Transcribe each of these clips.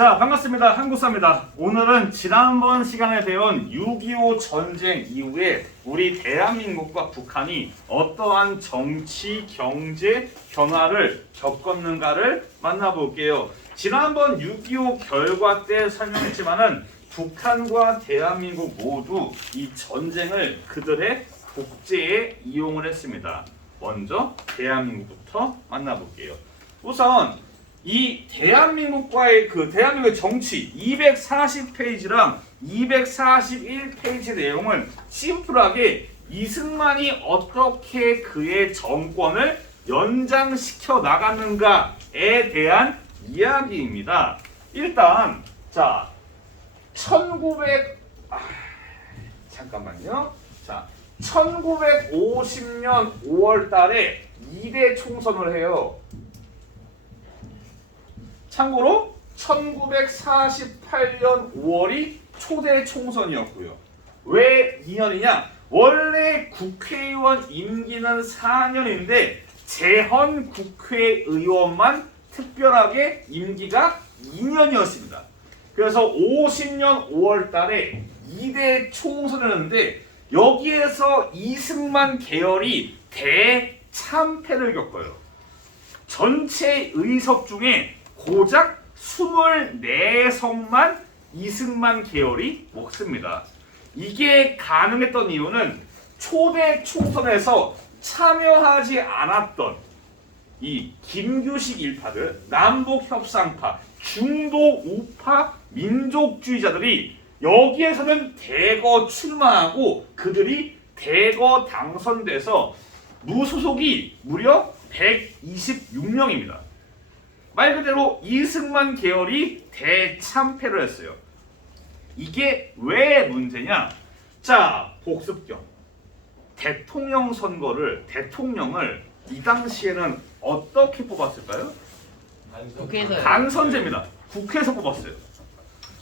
자, 반갑습니다. 한국사입니다. 오늘은 지난번 시간에 배운 6.25 전쟁 이후에 우리 대한민국과 북한이 어떠한 정치, 경제 변화를 겪었는가를 만나볼게요. 지난번 6.25 결과 때 설명했지만은 북한과 대한민국 모두 이 전쟁을 그들의 독재에 이용을 했습니다. 먼저 대한민국부터 만나볼게요. 우선 이 대한민국과의 대한민국의 정치 240페이지랑 241페이지 내용을 심플하게 이승만이 어떻게 그의 정권을 연장시켜 나갔는가에 대한 이야기입니다. 일단 자 1950년 5월 달에 2대 총선을 해요. 참고로 1948년 5월이 초대 총선이었고요. 왜 2년이냐? 원래 국회의원 임기는 4년인데 재헌 국회의원만 특별하게 임기가 2년이었습니다. 그래서 50년 5월 달에 2대 총선을 했는데 여기에서 이승만 계열이 대참패를 겪어요. 전체 의석 중에 고작 24석만 이승만 계열이 먹습니다. 이게 가능했던 이유는 초대 총선에서 참여하지 않았던 이 김규식 일파들, 남북협상파, 중도 우파 민족주의자들이 여기에서는 대거 출마하고 그들이 대거 당선돼서 무소속이 무려 126명입니다. 말 그대로 이승만 계열이 대참패를 했어요. 이게 왜 문제냐? 자, 복습경. 대통령을 이 당시에는 어떻게 뽑았을까요? 국회에서 간선제입니다. 국회에서 뽑았어요.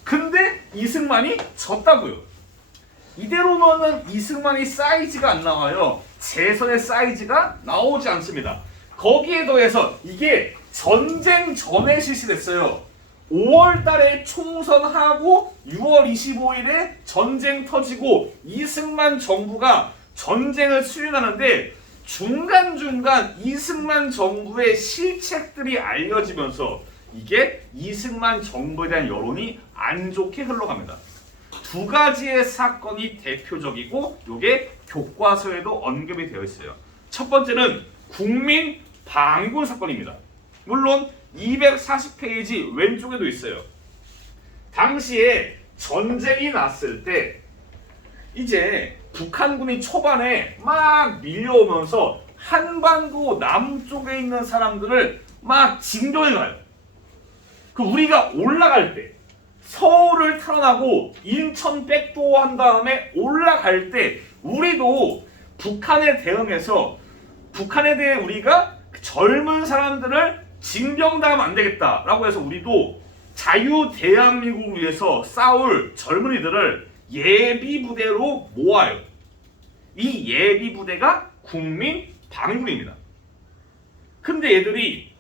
근데 이승만이 졌다고요. 이대로는 이승만이 사이즈가 안 나와요. 재선의 사이즈가 나오지 않습니다. 거기에 더해서 이게 전쟁 전에 실시됐어요. 5월 달에 총선하고 6월 25일에 전쟁 터지고 이승만 정부가 전쟁을 수행하는데 중간중간 이승만 정부의 실책들이 알려지면서 이게 이승만 정부에 대한 여론이 안 좋게 흘러갑니다. 두 가지의 사건이 대표적이고 이게 교과서에도 언급이 되어 있어요. 첫 번째는 국민 반군 사건입니다. 물론 240페이지 왼쪽에도 있어요. 당시에 전쟁이 났을 때 이제 북한군이 초반에 막 밀려오면서 한반도 남쪽에 있는 사람들을 막 징병해 가요. 그 우리가 올라갈 때 서울을 탈환하고 인천 백도한 다음에 올라갈 때 우리도 북한에 대응해서 북한에 대해 우리가 젊은 사람들을 징병당하면 안 되겠다라고 해서 우리도 자유 대한민국을 위해서 싸울 젊은이들을 예비 부대로 모아요. 이 예비 부대가 국민 방위군입니다. 근데 얘들이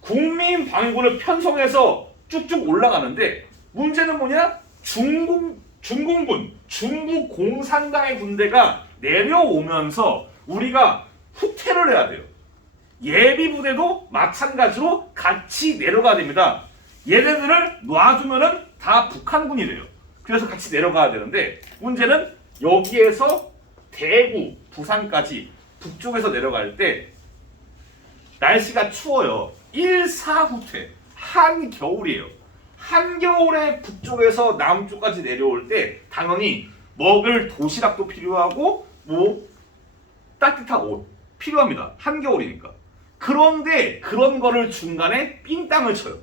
국민 방위군을 편성해서 쭉쭉 올라가는데 문제는 뭐냐? 중공군, 중국 공산당의 군대가 내려오면서 우리가 후퇴를 해야 돼요. 예비 부대도 마찬가지로 같이 내려가야 됩니다. 얘네들을 놔두면은 다 북한군이 돼요. 그래서 같이 내려가야 되는데 문제는 여기에서 대구, 부산까지 북쪽에서 내려갈 때 날씨가 추워요. 1사후퇴, 한겨울이에요. 한겨울에 북쪽에서 남쪽까지 내려올 때 당연히 먹을 도시락도 필요하고 따뜻한 옷 필요합니다. 한겨울이니까. 그런데 그런 거를 중간에 삥땅을 쳐요.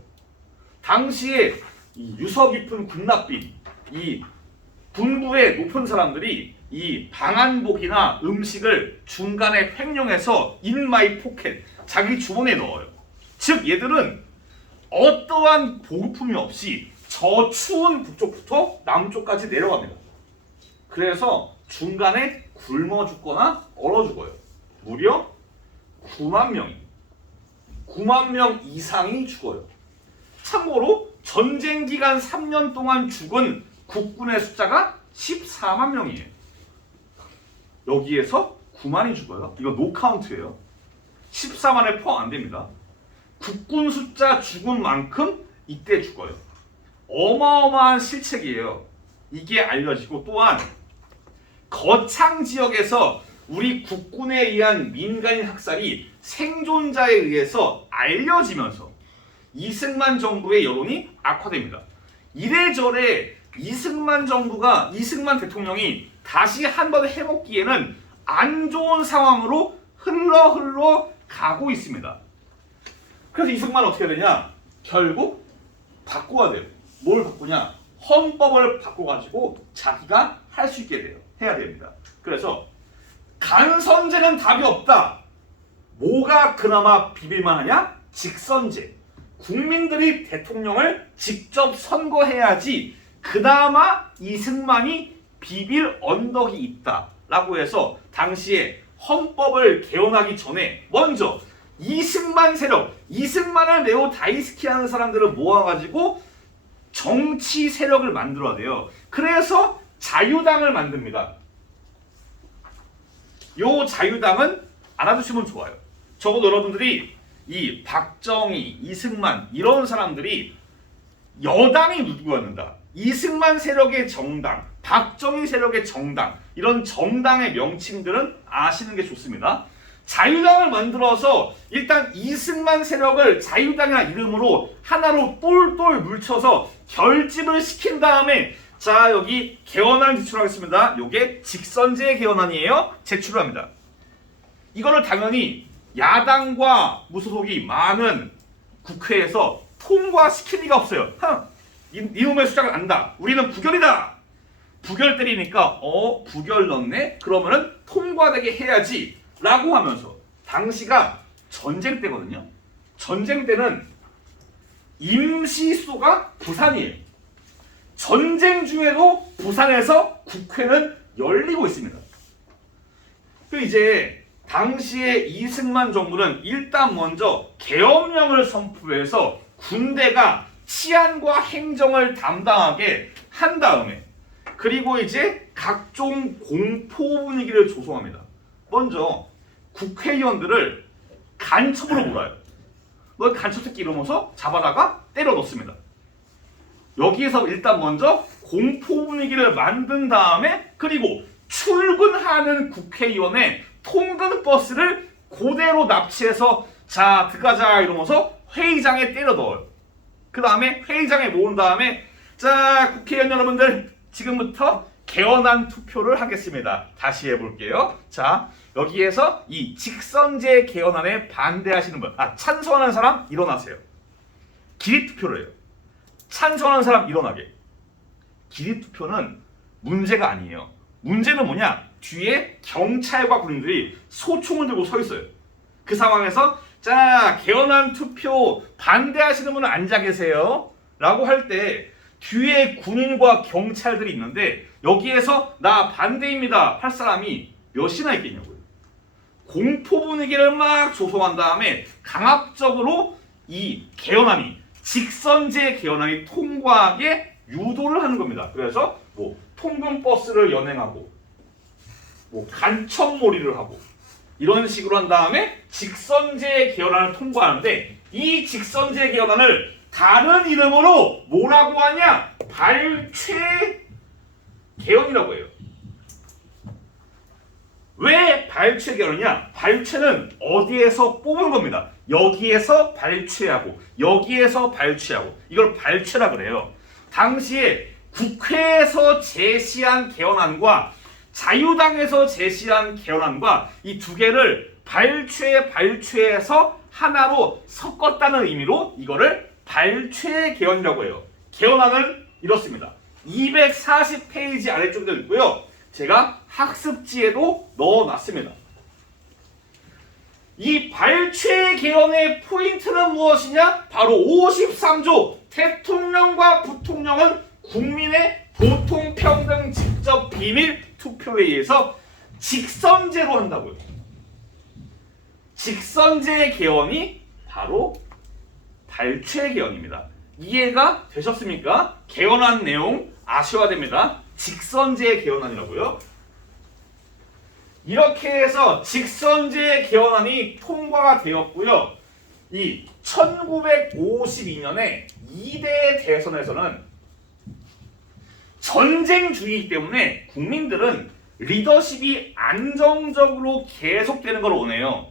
당시에 이 유서 깊은 군납빈, 이 군부의 높은 사람들이 이 방한복이나 음식을 중간에 횡령해서 in my pocket, 자기 주머니에 넣어요. 즉 얘들은 어떠한 보급품이 없이 저 추운 북쪽부터 남쪽까지 내려갑니다. 그래서 중간에 굶어 죽거나 얼어 죽어요. 무려 9만 명 이상이 죽어요. 참고로 전쟁 기간 3년 동안 죽은 국군의 숫자가 14만 명이에요. 여기에서 9만이 죽어요. 이거 노 카운트예요. 14만에 포함 안 됩니다. 국군 숫자 죽은 만큼 이때 죽어요. 어마어마한 실책이에요. 이게 알려지고 또한 거창 지역에서 우리 국군에 의한 민간인 학살이 생존자에 의해서 알려지면서 이승만 정부의 여론이 악화됩니다. 이래저래 이승만 대통령이 다시 한번 해먹기에는 안 좋은 상황으로 흘러 가고 있습니다. 그래서 이승만은 어떻게 해야 되냐? 결국 바꿔야 돼요. 뭘 바꾸냐? 헌법을 바꿔가지고 자기가 할 수 있게 돼요. 해야 됩니다. 그래서 간선제는 답이 없다. 뭐가 그나마 비빌만 하냐? 직선제. 국민들이 대통령을 직접 선거해야지 그나마 이승만이 비빌 언덕이 있다라고 해서 당시에 헌법을 개헌하기 전에 먼저 이승만 세력, 이승만을 매우 다이스키하는 사람들을 모아가지고 정치 세력을 만들어야 돼요. 그래서 자유당을 만듭니다. 요 자유당은 알아두시면 좋아요. 적어도 여러분들이 이 박정희, 이승만 이런 사람들이 여당이 누구였는가? 이승만 세력의 정당, 박정희 세력의 정당 이런 정당의 명칭들은 아시는 게 좋습니다. 자유당을 만들어서 일단 이승만 세력을 자유당이라는 이름으로 하나로 똘똘 뭉쳐서 결집을 시킨 다음에 자 여기 개헌안 제출하겠습니다. 요게 직선제 개헌안이에요. 제출을 합니다. 이거를 당연히 야당과 무소속이 많은 국회에서 통과시킬 리가 없어요. 이놈의 수작을 안다. 우리는 부결이다. 부결 때리니까 부결 넣네? 그러면은 통과되게 해야지 라고 하면서 당시가 전쟁 때거든요. 전쟁 때는 임시 수도가 부산이에요. 전쟁 중에도 부산에서 국회는 열리고 있습니다. 그 이제 당시에 이승만 정부는 일단 먼저 계엄령을 선포해서 군대가 치안과 행정을 담당하게 한 다음에 그리고 이제 각종 공포 분위기를 조성합니다. 먼저 국회의원들을 간첩으로 몰아요. 너 간첩새끼 이러면서 잡아다가 때려 넣습니다. 여기에서 일단 먼저 공포 분위기를 만든 다음에 그리고 출근하는 국회의원의 통근 버스를 그대로 납치해서 자 들어가자 이러면서 회의장에 때려 넣어요. 그 다음에 회의장에 모은 다음에 자 국회의원 여러분들 지금부터 개헌안 투표를 하겠습니다. 다시 해볼게요. 자 여기에서 이 직선제 개헌안에 반대하시는 분, 찬성하는 사람 일어나세요. 기립투표를 해요. 찬성하는 사람 일어나게. 기립투표는 문제가 아니에요. 문제는 뭐냐? 뒤에 경찰과 군인들이 소총을 들고 서 있어요. 그 상황에서 자 개헌안 투표 반대하시는 분은 앉아 계세요 라고 할 때 뒤에 군인과 경찰들이 있는데 여기에서 나 반대입니다 할 사람이 몇이나 있겠냐고요. 공포 분위기를 막 조성한 다음에 강압적으로 이 개헌안이 직선제 개헌안이 통과하게 유도를 하는 겁니다. 그래서 뭐 통근 버스를 연행하고 뭐 간첩몰이를 하고 이런 식으로 한 다음에 직선제 개헌안을 통과하는데 이 직선제 개헌안을 다른 이름으로 뭐라고 하냐? 발췌 개헌이라고 해요. 왜 발췌 개헌이냐? 발췌는 어디에서 뽑은 겁니다. 여기에서 발췌하고 여기에서 발췌하고 이걸 발췌라 그래요. 당시에 국회에서 제시한 개헌안과 자유당에서 제시한 개헌안과 이 두 개를 발췌해서 하나로 섞었다는 의미로 이거를 발췌 개헌이라고 해요. 개헌안은 이렇습니다. 240페이지 아래쪽에 있고요. 제가 학습지에도 넣어놨습니다. 이 발췌 개헌의 포인트는 무엇이냐? 바로 53조 대통령과 부통령은 국민의 보통평등 직접 비밀 투표에 의해서 직선제로 한다고요. 직선제 개헌이 바로 발췌 개헌입니다. 이해가 되셨습니까? 개헌안 내용 아셔야 됩니다. 직선제 개헌안이라고요. 이렇게 해서 직선제 개헌안이 통과가 되었고요. 이 1952년에 2대 대선에서는 전쟁 중이기 때문에 국민들은 리더십이 안정적으로 계속되는 걸 원해요.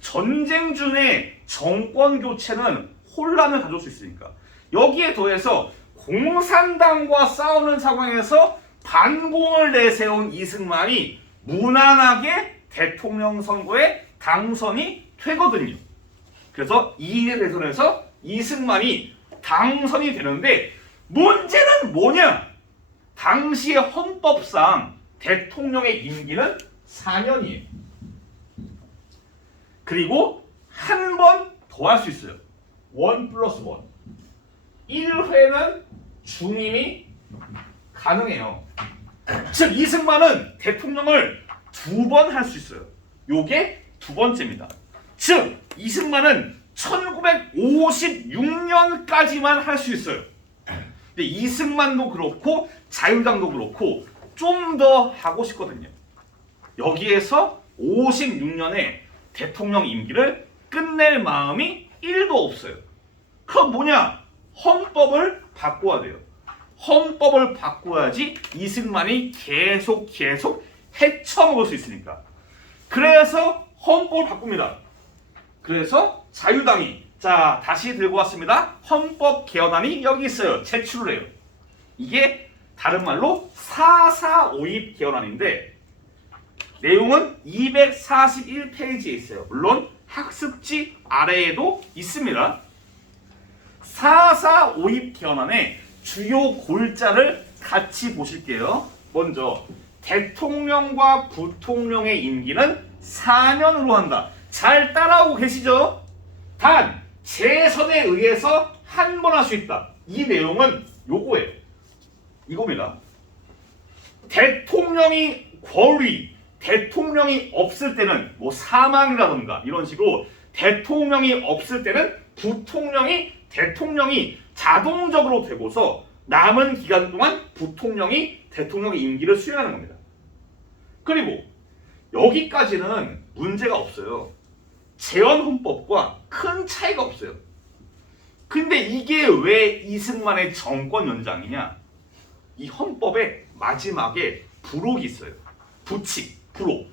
전쟁 중에 정권 교체는 혼란을 가져올 수 있으니까. 여기에 더해서 공산당과 싸우는 상황에서 반공을 내세운 이승만이 무난하게 대통령 선거에 당선이 되거든요. 그래서 2대 대선에서 이승만이 당선이 되는데 문제는 뭐냐? 당시의 헌법상 대통령의 임기는 4년이에요. 그리고 한 번 더 할 수 있어요. 1+1. 1회는 중임이 가능해요. 즉 이승만은 대통령을 2번 할 수 있어요. 요게 두 번째입니다. 즉 이승만은 1956년까지만 할 수 있어요. 근데 이승만도 그렇고 자유당도 그렇고 좀 더 하고 싶거든요. 여기에서 56년에 대통령 임기를 끝낼 마음이 1도 없어요. 그럼 뭐냐? 헌법을 바꿔야 돼요. 헌법을 바꿔야지 이승만이 계속 헤쳐먹을 수 있으니까. 그래서 헌법을 바꿉니다. 그래서 자유당이 자 다시 들고 왔습니다. 헌법 개헌안이 여기 있어요. 제출을 해요. 이게 다른 말로 4.4.5입 개헌안인데 내용은 241페이지에 있어요. 물론 학습지 아래에도 있습니다. 4.4.5입 개헌안의 주요 골자를 같이 보실게요. 먼저 대통령과 부통령의 임기는 4년으로 한다. 잘 따라오고 계시죠? 단 재선에 의해서 한 번 할 수 있다. 이 내용은 요거예요. 이겁니다. 대통령이 권리, 대통령이 없을 때는 뭐 사망이라든가 이런 식으로 대통령이 없을 때는 대통령이 자동적으로 되고서 남은 기간 동안 부통령이 대통령의 임기를 수행하는 겁니다. 그리고 여기까지는 문제가 없어요. 재헌헌법과 큰 차이가 없어요. 근데 이게 왜 이승만의 정권 연장이냐? 이 헌법의 마지막에 부록이 있어요. 부칙, 부록.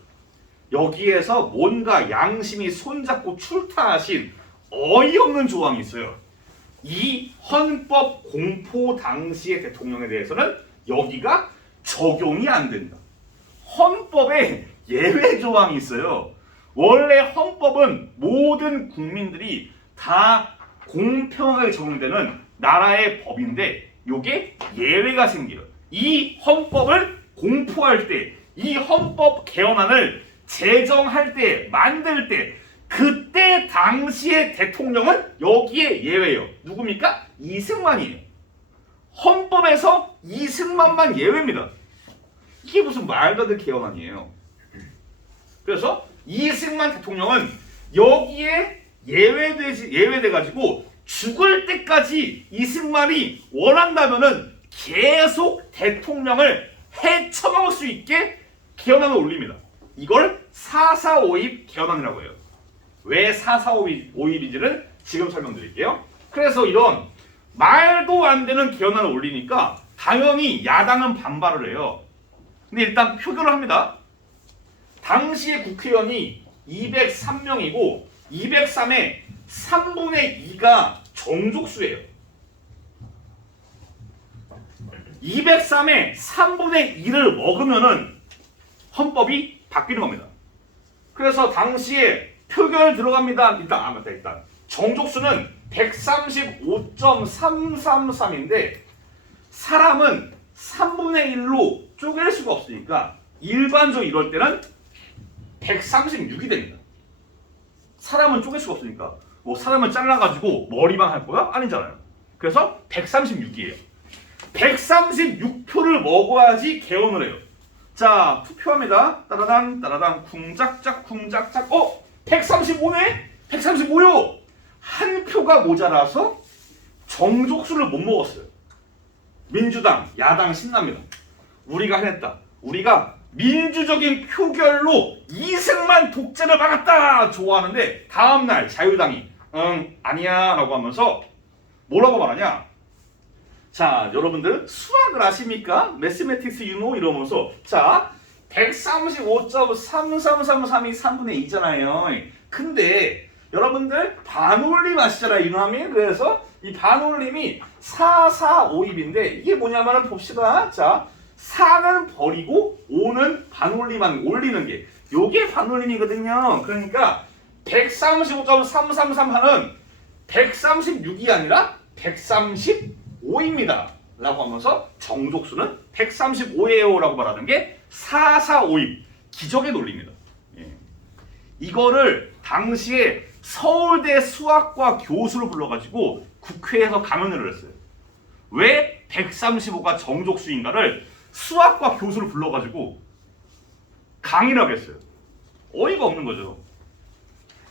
여기에서 뭔가 양심이 손잡고 출타하신 어이없는 조항이 있어요. 이 헌법 공포 당시의 대통령에 대해서는 여기가 적용이 안 된다. 헌법에 예외 조항이 있어요. 원래 헌법은 모든 국민들이 다 공평하게 적용되는 나라의 법인데 이게 예외가 생겨요. 이 헌법을 공포할 때, 이 헌법 개헌안을 제정할 때, 만들 때 그때 당시의 대통령은 여기에 예외예요. 누굽니까? 이승만이에요. 헌법에서 이승만만 예외입니다. 이게 무슨 말도 안 되는 개헌안이에요. 그래서 이승만 대통령은 여기에 예외돼가지고 죽을 때까지 이승만이 원한다면은 계속 대통령을 헤쳐먹을 수 있게 개헌안을 올립니다. 이걸 4.4.5입 개헌안이라고 해요. 왜 4.4.5입인지는 지금 설명드릴게요. 그래서 이런 말도 안 되는 개헌안을 올리니까 당연히 야당은 반발을 해요. 근데 일단 표결을 합니다. 당시의 국회의원이 203명이고 203의 3분의 2가 정족수예요. 203의 3분의 2를 먹으면은 헌법이 바뀌는 겁니다. 그래서 당시에 표결 들어갑니다. 일단 정족수는 135.333인데 사람은 3분의 1로 쪼갤 수가 없으니까 일반적으로 이럴 때는 136이 됩니다. 사람은 쪼갤 수가 없으니까 뭐 사람을 잘라가지고 머리만 할 거야? 아니잖아요. 그래서 136이에요. 136표를 먹어야지 개헌을 해요. 자, 투표합니다. 따라당 따라당 쿵짝짝 135네? 135요. 한 표가 모자라서 정족수를 못 먹었어요. 민주당, 야당 신납니다. 우리가 해냈다. 우리가 민주적인 표결로 이승만 독재를 막았다 좋아하는데 다음날 자유당이 아니야 라고 하면서 뭐라고 말하냐. 자, 여러분들 수학을 아십니까? 매스매틱스 유노 이러면서 자 135.33332 3분의 2잖아요. 근데 여러분들 반올림 아시잖아요, 이놈이. 그래서 이 반올림이 4,4,5입인데 이게 뭐냐면은 봅시다. 자, 4는 버리고 5는 반올림만 올리는 게 요게 반올림이거든요. 그러니까 135.333 하는 136이 아니라 135입니다. 라고 하면서 정족수는 135예요 라고 말하는 게 4,4,5입. 기적의 논리입니다. 예. 이거를 당시에 서울대 수학과 교수를 불러가지고 국회에서 강연을 했어요. 왜 135가 정족수인가를 수학과 교수를 불러가지고 강의를 하겠어요. 어이가 없는 거죠.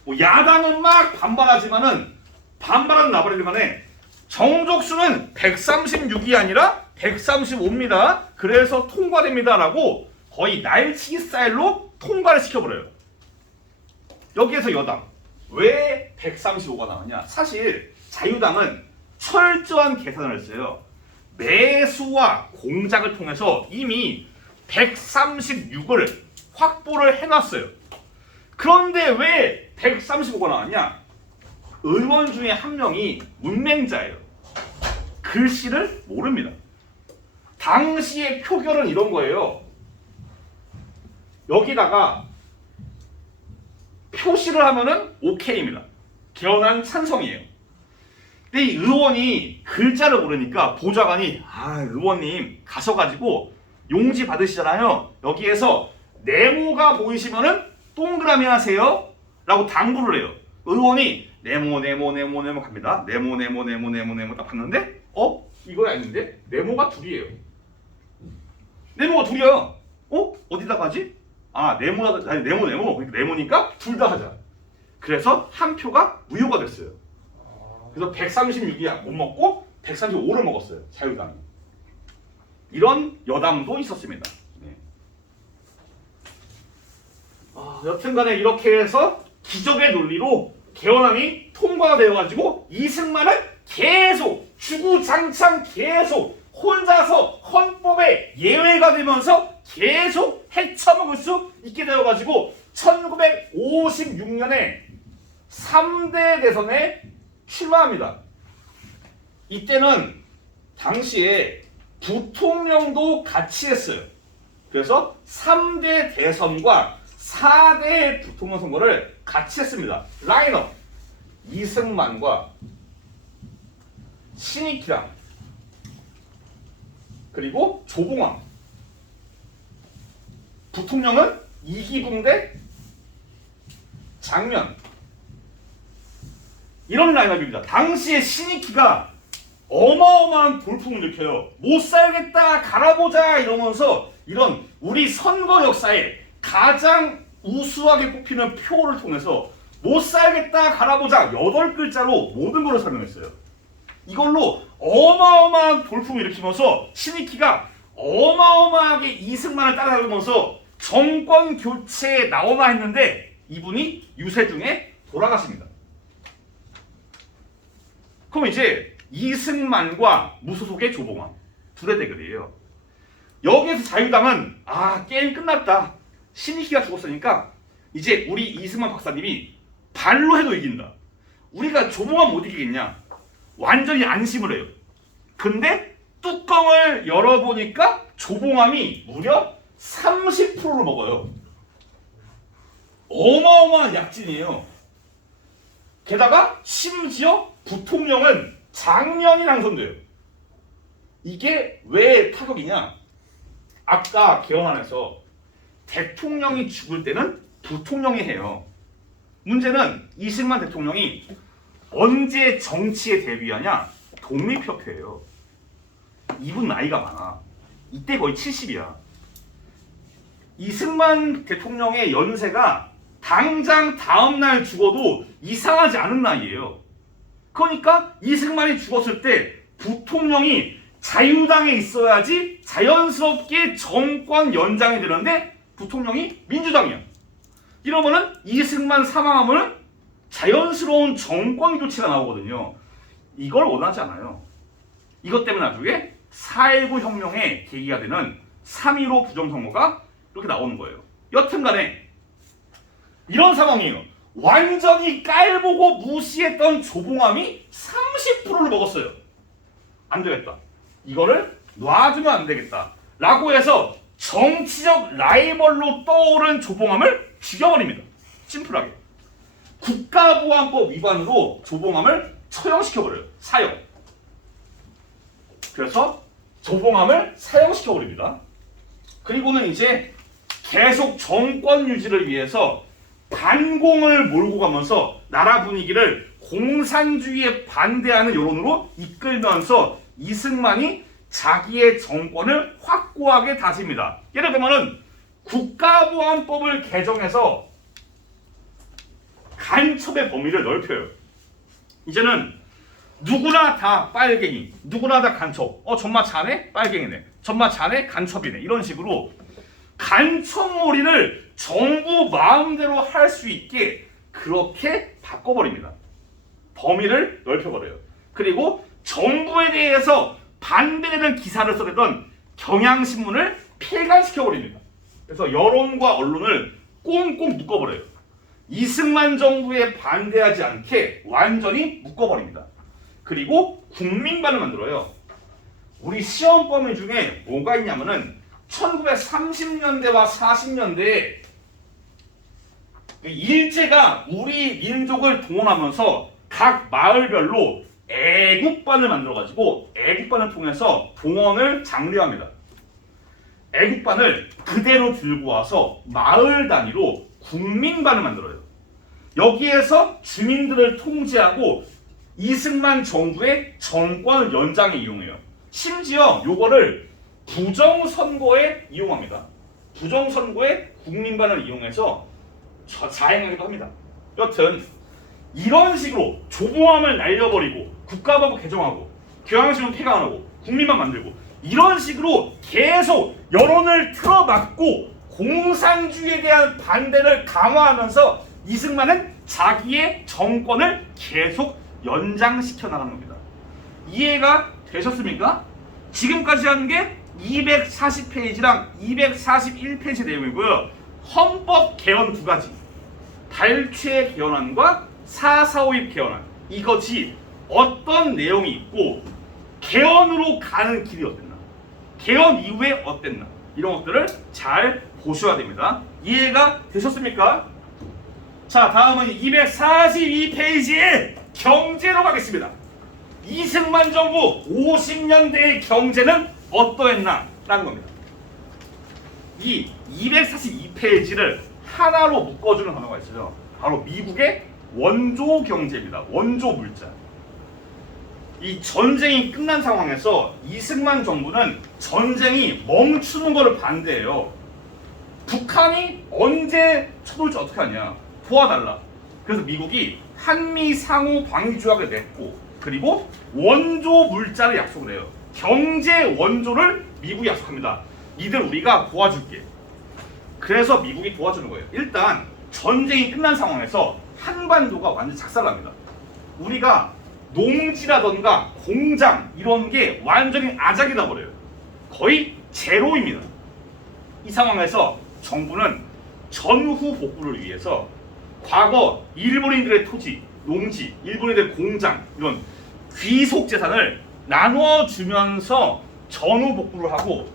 뭐 야당은 막 반발하지만은 반발하는 나발이만에 정족수는 136이 아니라 135입니다. 그래서 통과됩니다. 라고 거의 날치기 스타일로 통과를 시켜버려요. 여기에서 여당 왜 135가 나왔냐? 사실 자유당은 철저한 계산을 했어요. 매수와 공작을 통해서 이미 136을 확보를 해놨어요. 그런데 왜 135가 나왔냐? 의원 중에 한 명이 문맹자예요. 글씨를 모릅니다. 당시의 표결은 이런 거예요. 여기다가 표시를 하면은 오케이입니다. 개헌안 찬성이에요. 근데 이 의원이 글자를 모르니까 보좌관이 의원님 가셔가지고 용지 받으시잖아요. 여기에서 네모가 보이시면은 동그라미 하세요 라고 당부를 해요. 의원이 네모 갑니다. 네모 딱 봤는데 이거 아닌데? 네모가 둘이에요. 네모가 둘이야. 어디다 가지? 네모. 그러니까 네모니까 둘 다 하자. 그래서 한 표가 무효가 됐어요. 그래서 136이 못 먹고 135를 먹었어요. 자유당이. 이런 여담도 있었습니다. 네. 여튼간에 이렇게 해서 기적의 논리로 개헌안이 통과가 되어가지고 이승만은 계속 주구장창 계속 혼자서 헌법에 예외가 되면서 계속 헤쳐먹을 수 있게 되어가지고 1956년에 3대 대선에 출마합니다. 이때는 당시에 부통령도 같이 했어요. 그래서 3대 대선과 4대 부통령 선거를 같이 했습니다. 라인업 이승만과 신익희랑 그리고 조봉암. 부통령은 이기붕 대 장면. 이런 라인업입니다. 당시에 신익희가 어마어마한 돌풍을 일으켜요. 못 살겠다 갈아보자 이러면서 이런 우리 선거 역사에 가장 우수하게 뽑히는 표를 통해서 못 살겠다 갈아보자 8글자로 모든 걸 설명했어요. 이걸로 어마어마한 돌풍을 일으키면서 신익희가 어마어마하게 이승만을 따라가면서 정권 교체에 나오나 했는데 이분이 유세중에 돌아가십니다. 그럼 이제 이승만과 무소속의 조봉암 둘의 대결이에요. 여기에서 자유당은 게임 끝났다. 신익희가 죽었으니까 이제 우리 이승만 박사님이 발로 해도 이긴다. 우리가 조봉암 못 이기겠냐? 완전히 안심을 해요. 근데 뚜껑을 열어보니까 조봉암이 무려 30%를 먹어요. 어마어마한 약진이에요. 게다가 심지어 부통령은 장년이 당선돼요. 이게 왜 타격이냐? 아까 개헌안에서 대통령이 죽을 때는 부통령이 해요. 문제는 이승만 대통령이 언제 정치에 데뷔하냐? 독립협회예요. 이분 나이가 많아. 이때 거의 70이야. 이승만 대통령의 연세가 당장 다음날 죽어도 이상하지 않은 나이예요. 그러니까 이승만이 죽었을 때 부통령이 자유당에 있어야지 자연스럽게 정권 연장이 되는데 부통령이 민주당이야. 이러면은 이승만 사망하면 자연스러운 정권 교체가 나오거든요. 이걸 원하지 않아요. 이것 때문에 나중에 4.19 혁명의 계기가 되는 3.15 부정선거가 이렇게 나오는 거예요. 여튼간에 이런 상황이에요. 완전히 깔보고 무시했던 조봉암이 30%를 먹었어요. 안 되겠다. 이거를 놔두면 안 되겠다. 라고 해서 정치적 라이벌로 떠오른 조봉암을 죽여버립니다. 심플하게. 국가보안법 위반으로 조봉암을 처형시켜버려요. 사형. 그래서 조봉암을 사형시켜버립니다. 그리고는 이제 계속 정권 유지를 위해서 반공을 몰고 가면서 나라 분위기를 공산주의에 반대하는 여론으로 이끌면서 이승만이 자기의 정권을 확고하게 다집니다. 예를 들면은 국가보안법을 개정해서 간첩의 범위를 넓혀요. 이제는 누구나 다 빨갱이, 누구나 다 간첩. 전마 자네 빨갱이네, 전마 자네 간첩이네. 이런 식으로 간첩몰이를 정부 마음대로 할 수 있게 그렇게 바꿔버립니다. 범위를 넓혀버려요. 그리고 정부에 대해서 반대되는 기사를 써대던 경향신문을 폐간시켜버립니다. 그래서 여론과 언론을 꽁꽁 묶어버려요. 이승만 정부에 반대하지 않게 완전히 묶어버립니다. 그리고 국민반을 만들어요. 우리 시험 범위 중에 뭐가 있냐면은 1930년대와 40년대에 일제가 우리 민족을 동원하면서 각 마을별로 애국반을 만들어가지고 애국반을 통해서 동원을 장려합니다. 애국반을 그대로 들고 와서 마을 단위로 국민반을 만들어요. 여기에서 주민들을 통제하고 이승만 정부의 정권 연장에 이용해요. 심지어 요거를 부정선거에 이용합니다. 부정선거에 국민반을 이용해서 자행하기도 합니다. 여튼 이런 식으로 조봉암을 날려버리고 국가법 개정하고 경향신문 폐간하고 국민반 만들고 이런 식으로 계속 여론을 틀어막고 공산주의에 대한 반대를 강화하면서 이승만은 자기의 정권을 계속 연장시켜 나가는 겁니다. 이해가 되셨습니까? 지금까지 한 게 240페이지랑 241페이지 내용이고요. 헌법 개헌 두 가지, 발췌 개헌안과 4.4.5입 개헌안, 이것이 어떤 내용이 있고 개헌으로 가는 길이 어땠나, 개헌 이후에 어땠나, 이런 것들을 잘 보셔야 됩니다. 이해가 되셨습니까? 자, 다음은 242페이지의 경제로 가겠습니다. 이승만 정부 50년대의 경제는 어떠했나 라는 겁니다. 이 242페이지를 하나로 묶어주는 단어가 있어요. 바로 미국의 원조 경제입니다. 원조 물자. 이 전쟁이 끝난 상황에서 이승만 정부는 전쟁이 멈추는 것을 반대해요. 북한이 언제 쳐들지 어떻게 하냐, 도와달라. 그래서 미국이 한미 상호 방위 조약을 맺고 그리고 원조 물자를 약속을 해요. 경제 원조를 미국이 약속합니다. 이들 우리가 도와줄게. 그래서 미국이 도와주는 거예요. 일단 전쟁이 끝난 상황에서 한반도가 완전 작살납니다. 우리가 농지라던가 공장 이런 게 완전히 아작이 나버려요. 거의 제로입니다. 이 상황에서 정부는 전후 복구를 위해서 과거 일본인들의 토지, 농지, 일본인들의 공장 이런 귀속 재산을 나눠주면서 전후 복구를 하고,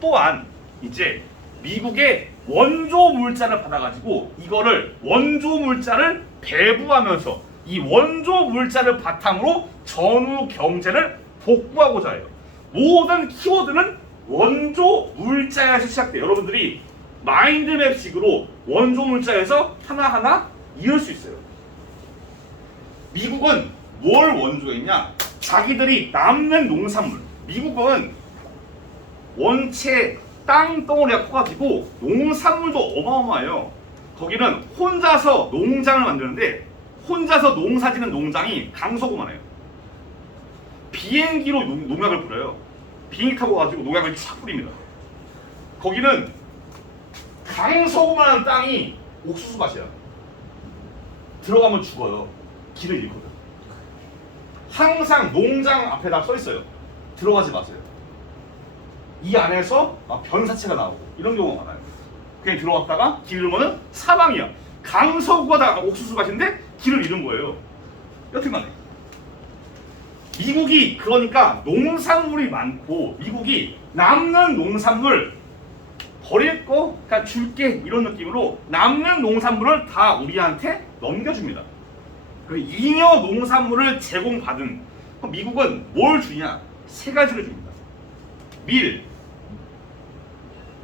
또한 이제 미국의 원조 물자를 받아가지고 이거를 원조 물자를 배부하면서 이 원조 물자를 바탕으로 전후 경제를 복구하고자 해요. 모든 키워드는 원조 물자에서 시작돼요. 여러분들이 마인드맵식으로 원조 물자에서 하나하나 이을 수 있어요. 미국은 뭘 원조했냐? 자기들이 남는 농산물. 미국은 원체 땅덩어리가 커가지고 농산물도 어마어마해요. 거기는 혼자서 농장을 만드는데 혼자서 농사짓는 농장이 강서구만 해요. 비행기로 농약을 뿌려요. 비행기 타고 가지고 농약을 촥 뿌립니다. 거기는 강서구만 한 땅이 옥수수밭이야. 들어가면 죽어요. 길을 잃거든. 항상 농장 앞에다 써 있어요. 들어가지 마세요. 이 안에서 변사체가 나오고 이런 경우가 많아요. 그냥 들어갔다가 길 잃으면 사망이야. 강서구가 다 옥수수밭인데 길을 잃은 거예요. 여튼간에 미국이 그러니까 농산물이 많고 미국이 남는 농산물 버릴 거 그냥 줄게 이런 느낌으로 남는 농산물을 다 우리한테 넘겨줍니다. 그 잉여 농산물을 제공받은 미국은 뭘 주냐? 세 가지를 줍니다. 밀,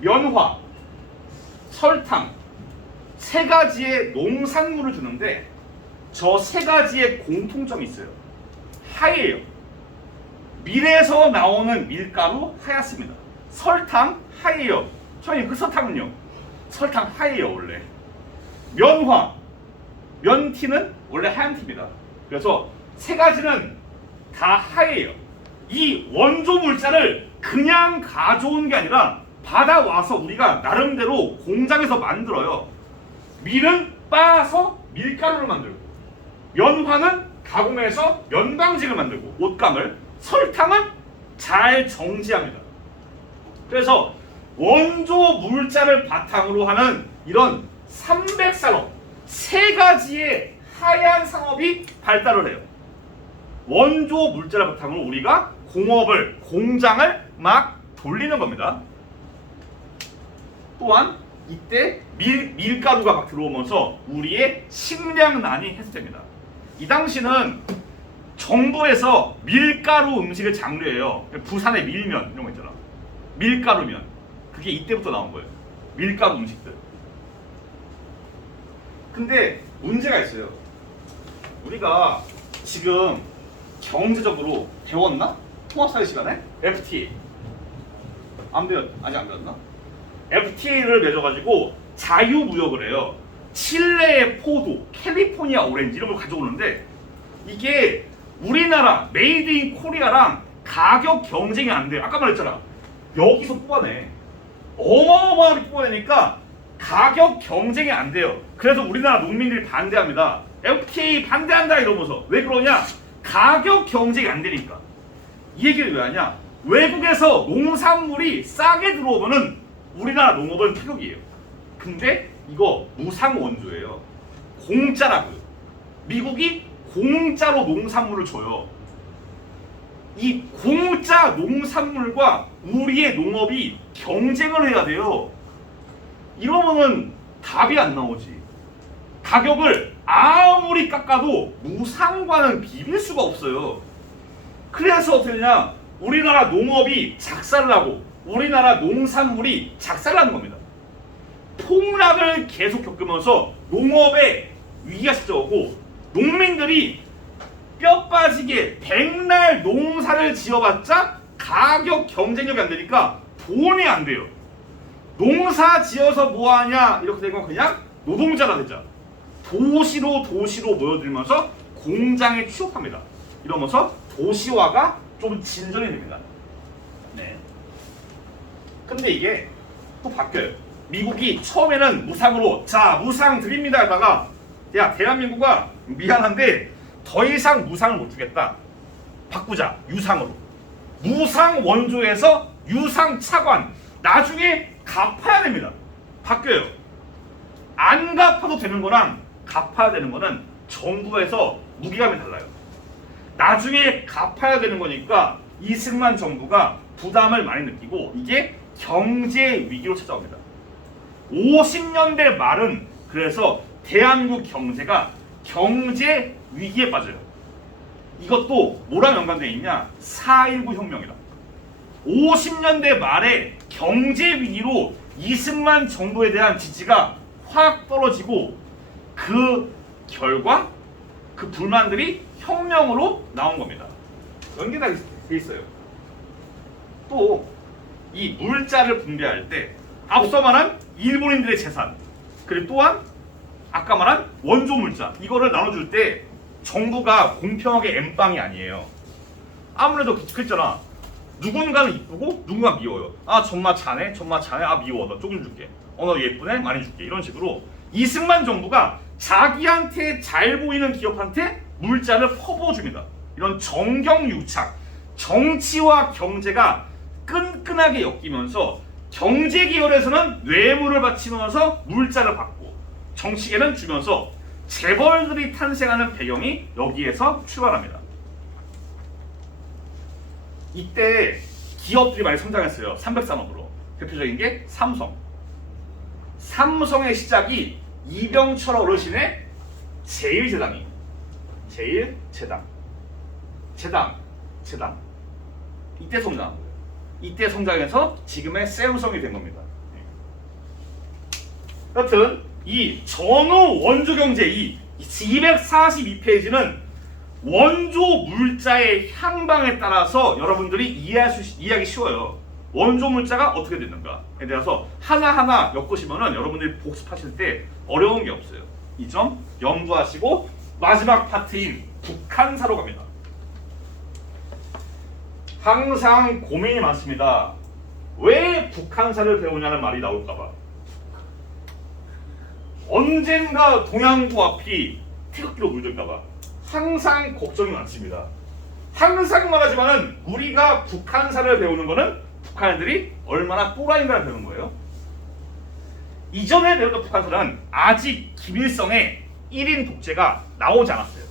면화, 설탕 세 가지의 농산물을 주는데 저 세 가지의 공통점이 있어요. 하얘요. 밀에서 나오는 밀가루 하얗습니다. 설탕 하얘요. 선생님 그 설탕은요? 설탕 하얘요 원래. 면화, 면티는 원래 하얀 티입니다. 그래서 세 가지는 다 하얘요. 이 원조 물자를 그냥 가져온 게 아니라 받아와서 우리가 나름대로 공장에서 만들어요. 밀은 빻아서 밀가루를 만들고 면화는 가공해서 면방직을 만들고 옷감을, 설탕은 잘 정지합니다. 그래서 원조 물자를 바탕으로 하는 이런 300산업 세 가지의 하얀 상업이 발달을 해요. 원조 물자를 바탕으로 우리가 공업을, 공장을 막 돌리는 겁니다. 또한 이때 밀가루가 막 들어오면서 우리의 식량난이 해소됩니다. 이 당시는 정부에서 밀가루 음식을 장려해요. 부산의 밀면 이런 거 있잖아. 밀가루면 그게 이때부터 나온 거예요. 밀가루 음식들. 근데 문제가 있어요. 우리가 지금 경제적으로 배웠나? 통합사회 시간에? FTA 아직 안 배웠나? FTA를 맺어가지고 자유무역을 해요. 칠레의 포도, 캘리포니아 오렌지 이런 걸 가져오는데 이게 우리나라 메이드 인 코리아랑 가격 경쟁이 안 돼요. 아까 말했잖아. 여기서 뽑아내. 어마어마하게 뽑아내니까 가격 경쟁이 안 돼요. 그래서 우리나라 농민들이 반대합니다. FTA 반대한다 이러면서. 왜 그러냐? 가격 경쟁이 안 되니까. 이 얘기를 왜 하냐? 외국에서 농산물이 싸게 들어오면은 우리나라 농업은 타격이에요. 근데 이거 무상 원조예요. 공짜라고요. 미국이 공짜로 농산물을 줘요. 이 공짜 농산물과 우리의 농업이 경쟁을 해야 돼요. 이러면은 답이 안 나오지. 가격을 아무리 깎아도 무상과는 비빌 수가 없어요. 그래서 어떻게 되냐? 우리나라 농업이 작살나고 우리나라 농산물이 작살나는 겁니다. 폭락을 계속 겪으면서 농업에 위기가 찾아오고 농민들이 뼈 빠지게 백날 농사를 지어봤자 가격 경쟁력이 안 되니까 돈이 안 돼요. 농사 지어서 뭐하냐 이렇게 되면 그냥 노동자가 되자. 도시로 모여들면서 공장에 취업합니다. 이러면서 도시화가 좀 진전이 됩니다. 네. 근데 이게 또 바뀌어요. 미국이 처음에는 무상으로 자 무상 드립니다 하다가 야 대한민국아 미안한데 더 이상 무상을 못 주겠다. 바꾸자. 유상으로. 무상 원조에서 유상 차관. 나중에 갚아야 됩니다. 바뀌어요. 안 갚아도 되는 거랑 갚아야 되는 거는 정부에서 무게감이 달라요. 나중에 갚아야 되는 거니까 이승만 정부가 부담을 많이 느끼고 이게 경제 위기로 찾아옵니다. 50년대 말은 그래서 대한민국 경제가 경제 위기에 빠져요. 이것도 뭐랑 연관되어 있냐? 4.19 혁명이다. 50년대 말에 경제 위기로 이승만 정부에 대한 지지가 확 떨어지고 그 결과 그 불만들이 혁명으로 나온 겁니다. 연계가 돼 있어요. 또 이 물자를 분배할 때 앞서 말한 일본인들의 재산 그리고 또한 아까 말한 원조 물자 이거를 나눠줄 때 정부가 공평하게 N빵이 아니에요. 아무래도 그랬잖아. 누군가는 이쁘고 누군가 미워요. 아 정말 자네 아 미워 너 조금 줄게. 너 예쁘네 많이 줄게. 이런 식으로 이승만 정부가 자기한테 잘 보이는 기업한테 물자를 퍼부어줍니다. 이런 정경유착, 정치와 경제가 끈끈하게 엮이면서 경제계열에서는 뇌물을 바치면서 물자를 받고 정치계는 주면서 재벌들이 탄생하는 배경이 여기에서 출발합니다. 이때 기업들이 많이 성장했어요. 300산업으로. 대표적인 게 삼성. 삼성의 시작이 이병철 어르신의 제일제당이에요. 제일제당. 제당. 이때 성장한 거예요. 이때 성장해서 지금의 샘성이 된 겁니다. 여튼 이 전후 원조경제 이 242페이지는 원조 물자의 향방에 따라서 여러분들이 이해하기 쉬워요. 원조 물자가 어떻게 되는가에 대해서 하나하나 엮으시면은 여러분들이 복습하실 때 어려운 게 없어요. 이 점 염두하시고 마지막 파트인 북한사로 갑니다. 항상 고민이 많습니다. 왜 북한사를 배우냐는 말이 나올까봐. 언젠가 동양고 앞이 태극기로 물들까봐 항상 걱정이 많습니다. 항상 말하지만은 우리가 북한사를 배우는 거는 북한 애들이 얼마나 또라이인가를 배우는 거예요. 이전에 배웠던 북한사는 아직 김일성의 1인 독재가 나오지 않았어요.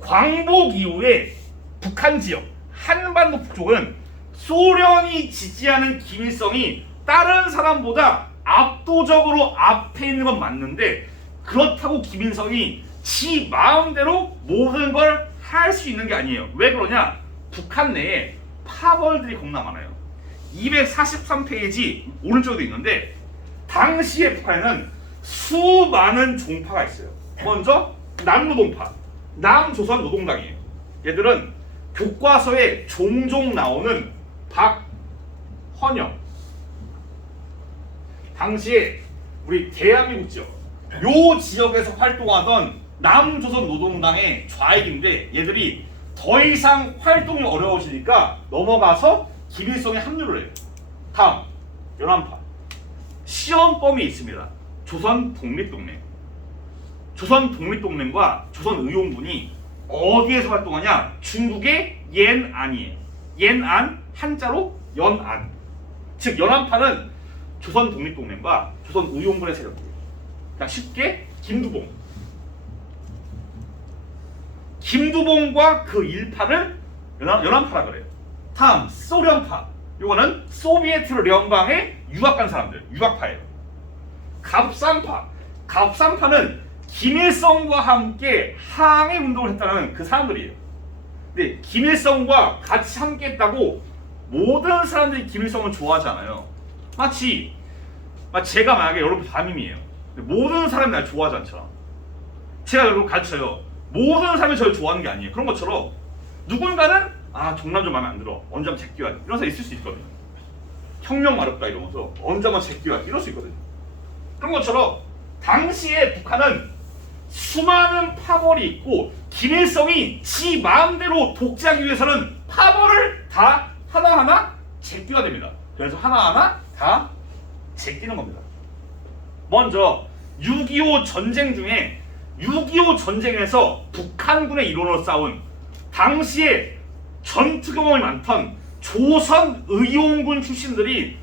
광복 이후에 북한 지역, 한반도 북쪽은 소련이 지지하는 김일성이 다른 사람보다 압도적으로 앞에 있는 건 맞는데 그렇다고 김일성이 지 마음대로 모든 걸 할 수 있는 게 아니에요. 왜 그러냐? 북한 내에 파벌들이 겁나 많아요. 243페이지 오른쪽에도 있는데 당시에 북한에는 수많은 종파가 있어요. 먼저 남노동파, 남조선노동당이에요. 얘들은 교과서에 종종 나오는 박헌영 당시에 우리 대한민국 지역 요 지역에서 활동하던 남조선 노동당의 좌익인데 얘들이 더 이상 활동이 어려워지니까 넘어가서 김일성에 합류를 해요. 다음 연합파 시험범위 있습니다. 조선 독립동맹 조선 독립동맹과 조선의용군이 어디에서 활동하냐? 중국의 옌안이에요. 옌안 한자로 연안 즉 연안파는 조선 독립동맹과 조선 의용군의 세력이에요. 그러니까 쉽게 김두봉과 그 일파를 연안파라 그래요. 다음 소련파 요거는 소비에트 연방에 유학 간 사람들 유학파예요. 갑산파는 김일성과 함께 항해 운동을 했다는 그 사람들이에요. 근데 김일성과 같이 함께 했다고 모든 사람들이 김일성을 좋아하지 않아요. 마치 제가 만약에 여러분 담임이에요. 모든 사람이 날 좋아하지 않잖아. 제가 여러분 가르쳐요. 모든 사람이 저를 좋아하는 게 아니에요. 그런 것처럼 누군가는 정남 좀 마음에 안 들어. 언제 한번 제끼워야지. 이런 사람 있을 수 있거든요. 혁명 마렵다 이러면서 언제 한번 제끼워야지. 이럴 수 있거든요. 그런 것처럼 당시에 북한은 수많은 파벌이 있고 김일성이 지 마음대로 독재하기 위해서는 파벌을 다 하나하나 제끼어야 됩니다. 그래서 하나하나 다 제끼는 겁니다. 먼저 6.25 전쟁 중에 6.25 전쟁에서 북한군의 일원으로 싸운 당시에 전투 경험이 많던 조선의용군 출신들이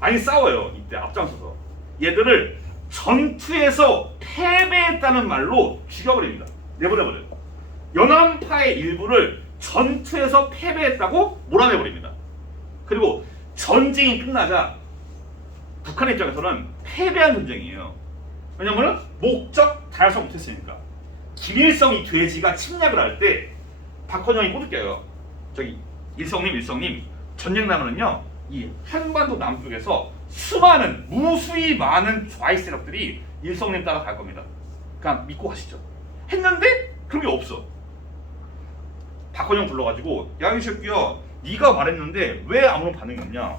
많이 싸워요. 이때 앞장서서 얘들을 전투에서 패배했다는 말로 죽여버립니다. 내보내버려요. 연안파의 일부를 전투에서 패배했다고 몰아내버립니다. 그리고 전쟁이 끝나자 북한 입장에서는 패배한 전쟁이에요. 왜냐면 목적 달성 못했으니까. 김일성이 돼지가 침략을 할 때 박헌영이 꼬드겨요. 저기 일성님 전쟁 나면은요 이 한반도 남쪽에서 수많은 무수히 많은 좌익 세력들이 일성님 따라 갈 겁니다. 그냥 믿고 가시죠. 했는데 그런 게 없어. 박헌영 불러가지고 야 이 새끼야 네가 말했는데 왜 아무런 반응이 없냐.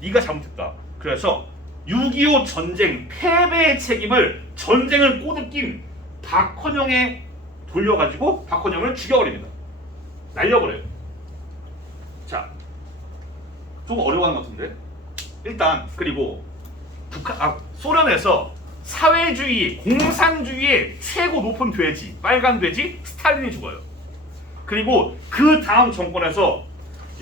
네가 잘못했다. 그래서 6.25 전쟁 패배의 책임을 전쟁을 꼬드긴 박헌영에 돌려가지고 박헌영을 죽여버립니다. 날려버려요. 자, 좀 어려워하는 것 같은데. 일단 그리고 소련에서 사회주의, 공산주의의 최고 높은 돼지, 빨간 돼지 스탈린이 죽어요. 그리고 그 다음 정권에서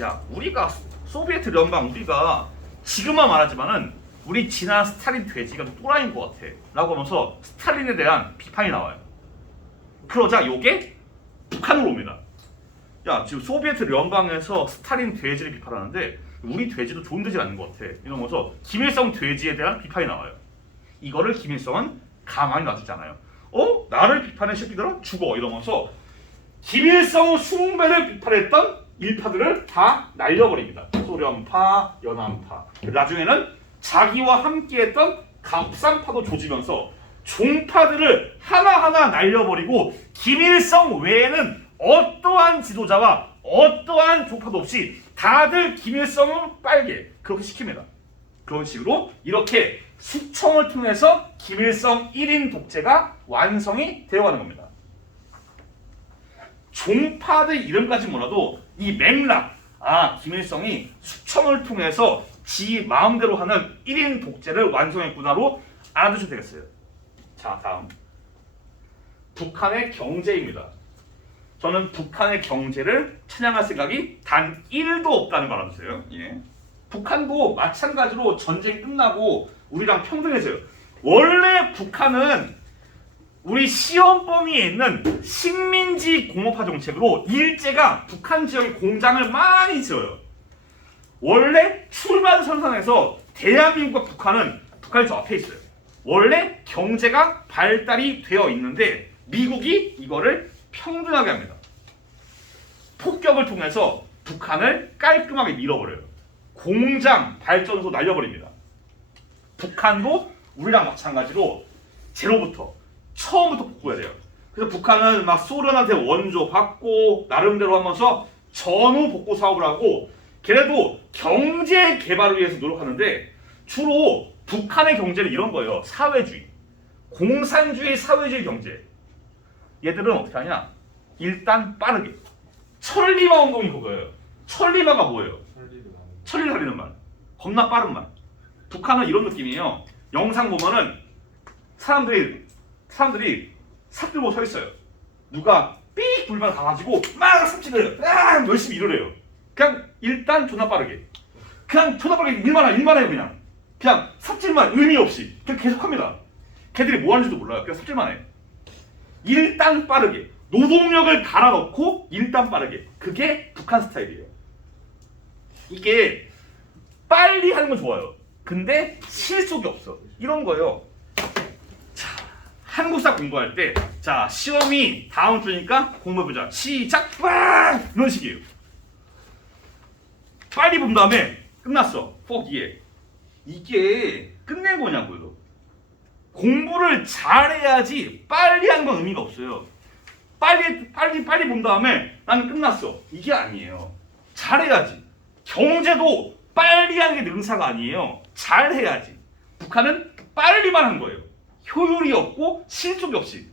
야, 우리가 소비에트 연방 우리가 지금만 말하지만은 우리 지난 스탈린 돼지가 또라이인 것 같아 라고 하면서 스탈린에 대한 비판이 나와요. 그러자 요게 북한으로 옵니다. 야, 지금 소비에트 연방에서 스탈린 돼지를 비판하는데 우리 돼지도 좋은 돼지 아닌 것 같아 이러면서 김일성 돼지에 대한 비판이 나와요. 이거를 김일성은 가만히 놔두지 않아요. 나를 비판해 새끼들아 죽어 이러면서 김일성 숭배를 비판했던 일파들을 다 날려버립니다. 소련파, 연안파. 나중에는 자기와 함께했던 갑산파도 조지면서 종파들을 하나하나 날려버리고 김일성 외에는 어떠한 지도자와 어떠한 종파도 없이 다들 김일성은 빨개 그렇게 시킵니다. 그런 식으로 이렇게 숙청을 통해서 김일성 1인 독재가 완성이 되어가는 겁니다. 종파들 이름까지 몰라도 이 맥락, 김일성이 숙청을 통해서 지 마음대로 하는 1인 독재를 완성했구나로 알아두시면 되겠어요. 자, 다음 북한의 경제입니다. 저는 북한의 경제를 찬양할 생각이 단 1도 없다는 걸 알아두세요. 예. 북한도 마찬가지로 전쟁 끝나고 우리랑 평등해져요. 원래 북한은 우리 시험 범위에 있는 식민지 공업화 정책으로 일제가 북한 지역에 공장을 많이 지어요. 원래 출발선상에서 대한민국과 북한이 저 앞에 있어요. 원래 경제가 발달이 되어 있는데 미국이 이거를 평등하게 합니다. 폭격을 통해서 북한을 깔끔하게 밀어버려요. 공장, 발전소 날려버립니다. 북한도 우리랑 마찬가지로 제로부터 처음부터 복구해야 돼요. 그래서 북한은 막 소련한테 원조 받고 나름대로 하면서 전후 복구 사업을 하고 걔네도 경제 개발을 위해서 노력하는데 주로 북한의 경제는 이런 거예요. 사회주의, 공산주의 사회주의 경제. 얘들은 어떻게 하냐? 일단 빠르게. 천리마 운동이 그거예요. 천리마가 뭐예요? 천리를 살리는 말. 겁나 빠른 말. 북한은 이런 느낌이에요. 영상 보면은 사람들이 삽 들고 서 있어요. 누가 삑 불만 가가지고 막 삽질을 열심히 일을 해요. 그냥 일단 존나 빠르게. 그냥 존나 빠르게 일만 해요 그냥. 그냥 삽질만 의미 없이 그냥 계속합니다. 걔들이 뭐 하는지도 몰라요. 그냥 삽질만 해. 일단 빠르게. 노동력을 갈아넣고 일단 빠르게. 그게 북한 스타일이에요. 이게 빨리 하는 건 좋아요. 근데 실속이 없어. 이런 거예요. 자, 한국사 공부할 때 자, 시험이 다음 주니까 공부해보자. 시작! 빵! 이런 식이에요. 빨리 본 다음에 끝났어. 포기해. 이게 끝낸 거냐고요. 공부를 잘해야지 빨리 하는 건 의미가 없어요. 빨리 본 다음에 나는 끝났어. 이게 아니에요. 잘해야지. 경제도 빨리 하는 게 능사가 아니에요. 잘해야지. 북한은 빨리만 한 거예요. 효율이 없고 실속이 없이.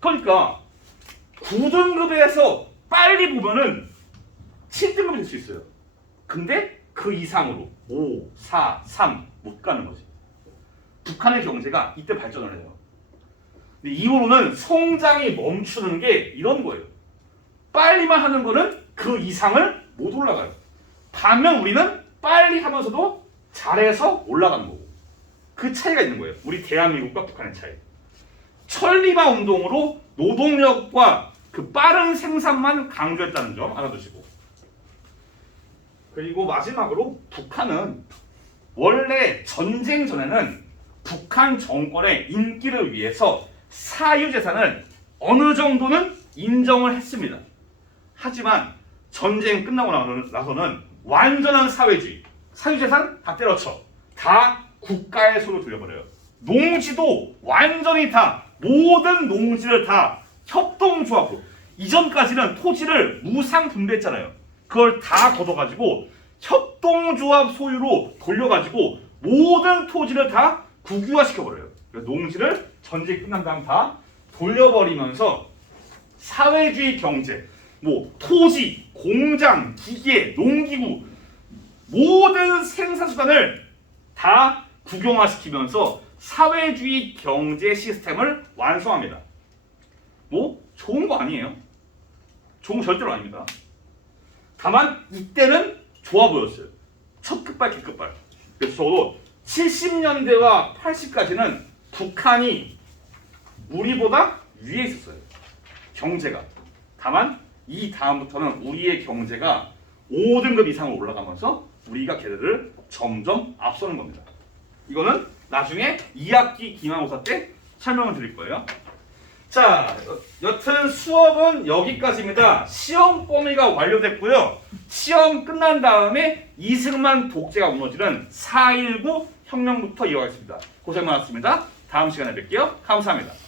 그러니까 9등급에서 빨리 보면은 7등급이 될 수 있어요. 근데 그 이상으로 5, 4, 3 못 가는 거지. 북한의 경제가 이때 발전을 해요. 근데 이후로는 성장이 멈추는 게 이런 거예요. 빨리만 하는 거는 그 이상을 못 올라가요. 반면 우리는 빨리 하면서도 잘해서 올라가는 거고. 그 차이가 있는 거예요. 우리 대한민국과 북한의 차이. 천리마 운동으로 노동력과 그 빠른 생산만 강조했다는 점 알아두시고. 그리고 마지막으로 북한은 원래 전쟁 전에는 북한 정권의 인기를 위해서 사유재산을 어느 정도는 인정을 했습니다. 하지만 전쟁 끝나고 나서는 완전한 사회주의, 사유재산 다 때려쳐. 다 국가의 손으로 돌려버려요. 농지도 완전히 다, 모든 농지를 다 협동조합으로. 이전까지는 토지를 무상 분배했잖아요. 그걸 다 걷어가지고 협동조합 소유로 돌려가지고 모든 토지를 다 국유화시켜버려요. 농지를 전쟁이 끝난 다음 다 돌려버리면서 사회주의 경제, 뭐 토지, 공장, 기계, 농기구 모든 생산수단을 다 국영화시키면서 사회주의 경제 시스템을 완성합니다. 뭐 좋은 거 아니에요. 좋은 거 절대로 아닙니다. 다만 이때는 좋아 보였어요. 첫 끝발, 개끝발. 그래서 저도 70년대와 80까지는 북한이 우리보다 위에 있었어요. 경제가. 다만 이 다음부터는 우리의 경제가 5등급 이상으로 올라가면서 우리가 걔들을 점점 앞서는 겁니다. 이거는 나중에 2학기 기말고사 때 설명을 드릴 거예요. 자, 여튼 수업은 여기까지입니다. 시험 범위가 완료됐고요. 시험 끝난 다음에 이승만 독재가 무너지는 4.19 혁명부터 이어가겠습니다. 고생 많았습니다. 다음 시간에 뵐게요. 감사합니다.